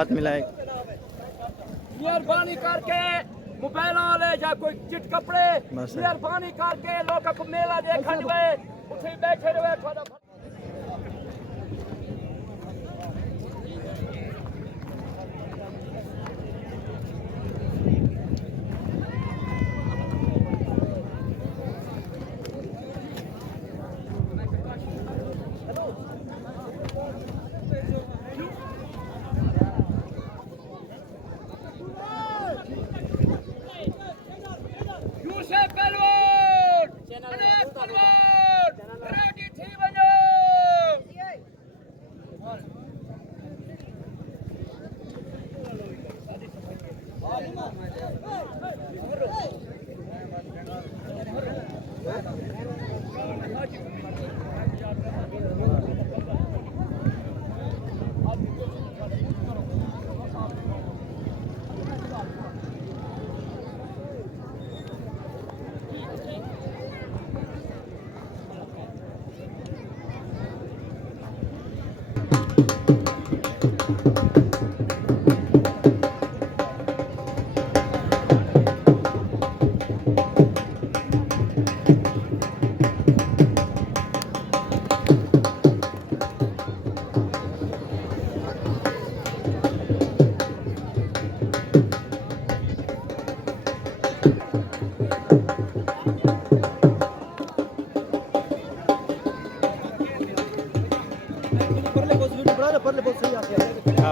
हाथ मिलाए। मेहरबानी करके मोबाइल वाले या कोई चिट कपड़े मेहरबानी करके लोग को मेला देखने गए उसे बैठे रहे थोड़ा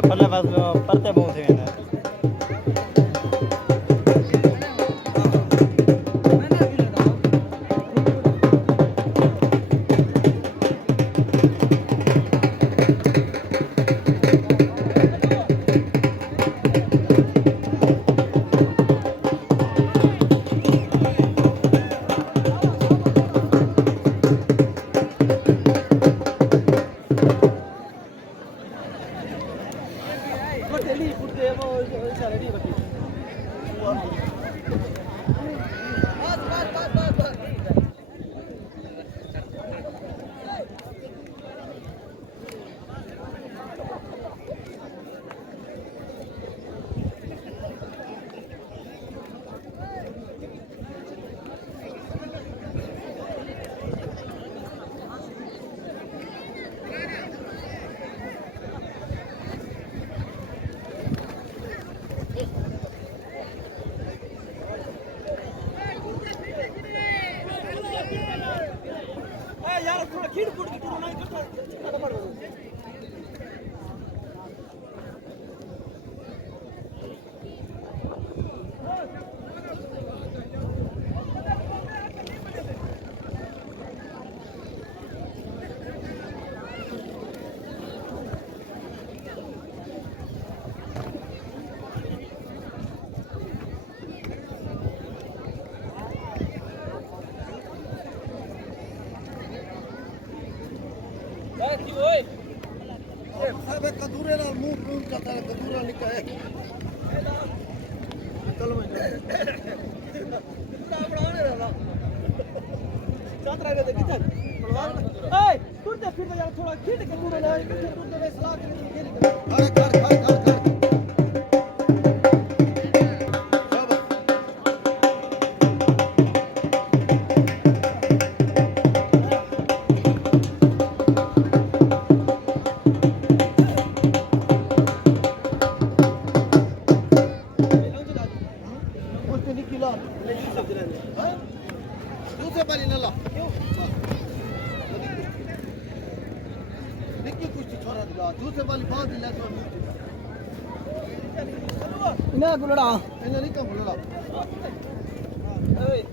परले पास परते पहुंचे हैं कदूरे नाल मुंह पूंछ जाता है कदूरा निका है चल मैं कदूरा बनाने रहा चातरा के किधर ए टूटते फिर यार थोड़ा खींच के कदूरा लाए टूटते वे सलाह के कर Ina gulada. Ina ni kam gulada. Oi.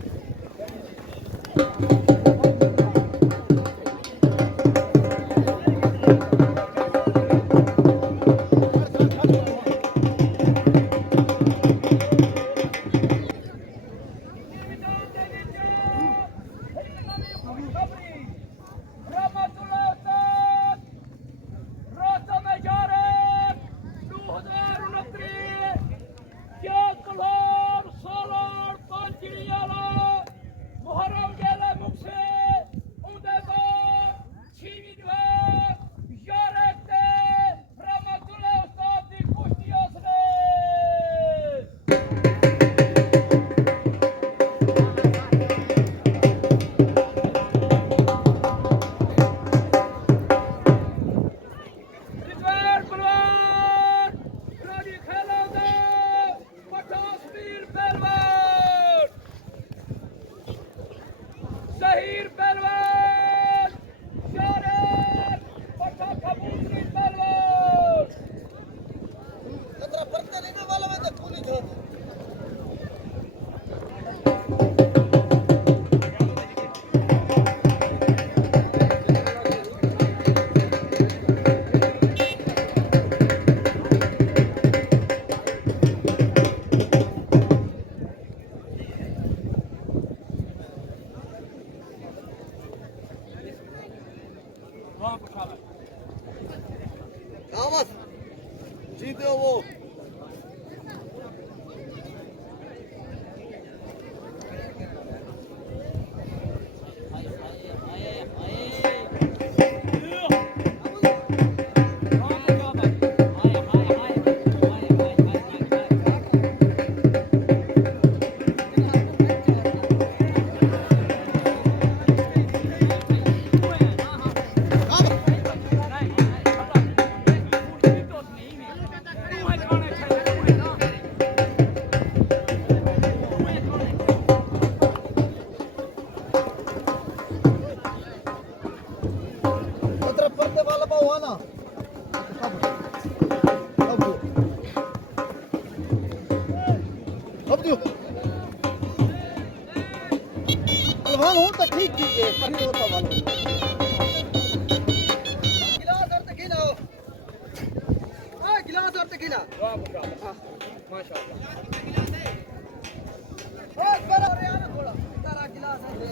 तू पहलवान हो तो ठीक ठीक है पर वो तो वाला गिलास और तकीला हो हां गिलास और तकीला वाह माशाल्लाह बस बराबर यार थोड़ा तारा गिलास है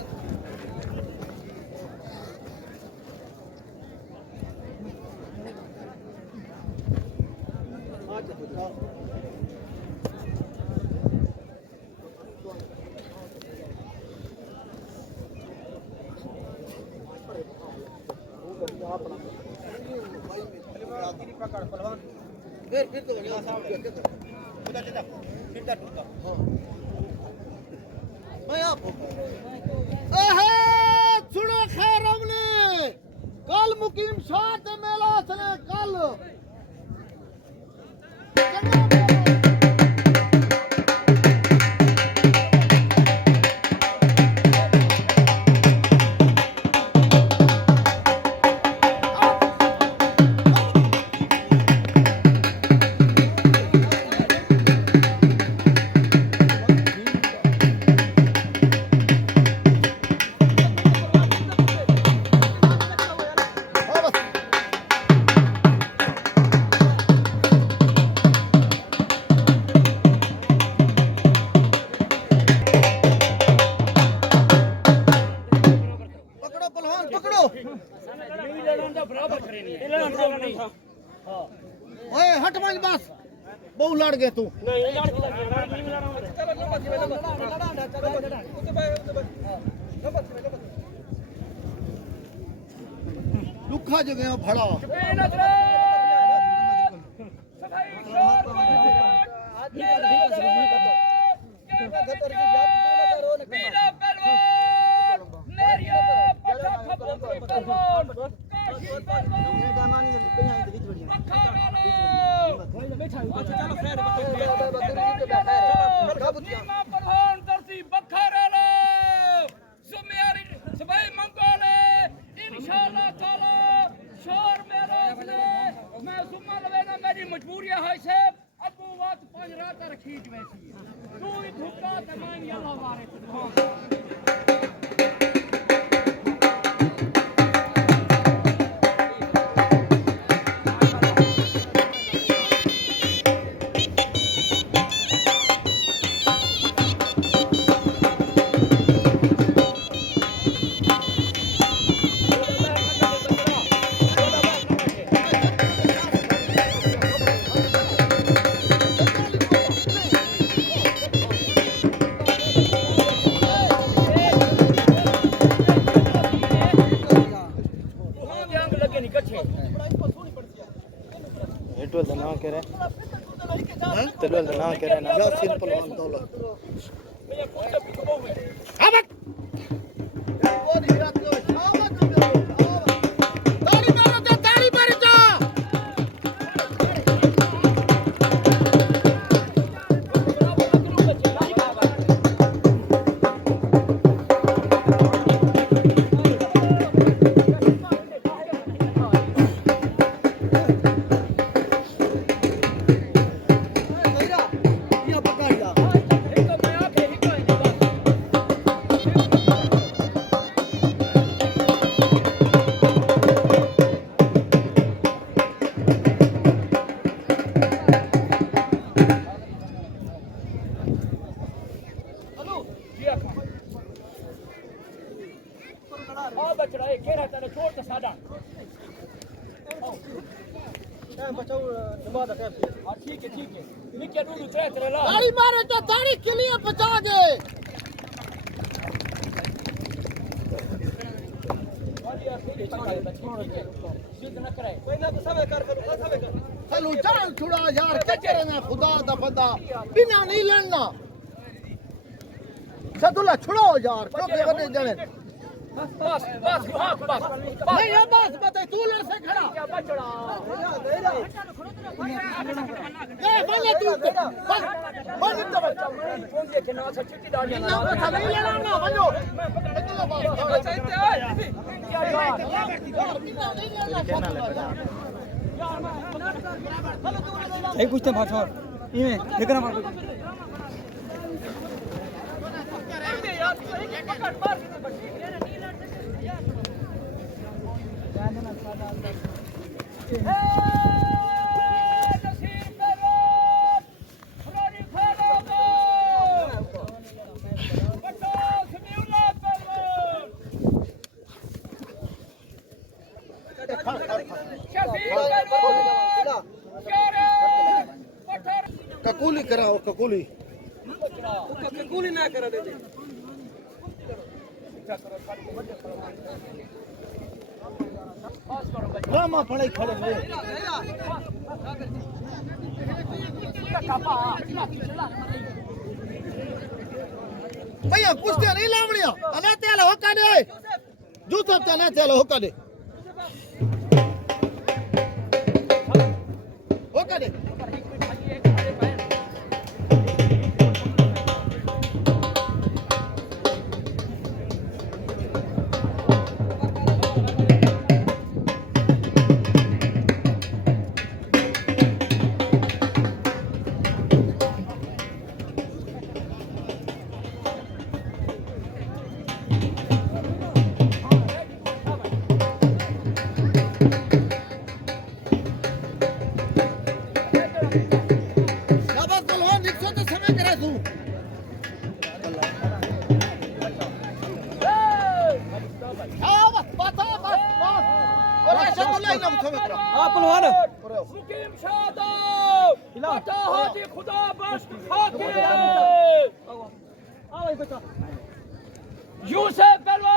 फिर तो गया साहब खुदा चला सीधा टूटा हां मैं आप आहा सुनो खैर हमने कल मुकीम शाह ते मेला सने कल ओए हट मत बस बहु लड़ गए तू नहीं लड़ दुखा जगह भड़ा मजबूरियां है से अबू वक्त 5 रात रखी वैसी तू ही धुका तमाम यल्ला वारे Itu dah nak kira. Itu dah nak kira na. या सिंपल वन दौलत अबक वो नहीं रात को आवाज ताड़ी मारो तो ताड़ी मार जा ताड़ी मारे तो ताड़ी के लिए बचा दे चलो चल थोड़ा यार क्या करना खुदा दा बंदा बिना नहीं लड़ना सदुल्ला छुड़ो यार क्यों बने जाने बस बस बस नहीं है बस बता तू लड़ से खड़ा ए बने तू बस बस तो बच्चा कौन देखे ना चिट्ठी डाल ना बता नहीं लेना ना बनो Hey, कुछ तो बात और इमे देखना मार ककूली कराओ ककूली कूली ना करा दे रामा पड़े खड़े में भैया कुछ नहीं लावणिया अने तेल होका दे जूतो तने तेल होका दे होका दे पहलवान मुकीम शादा बता हाजी खुदा बख्श खाके आओ बता यूसुफ पहलवान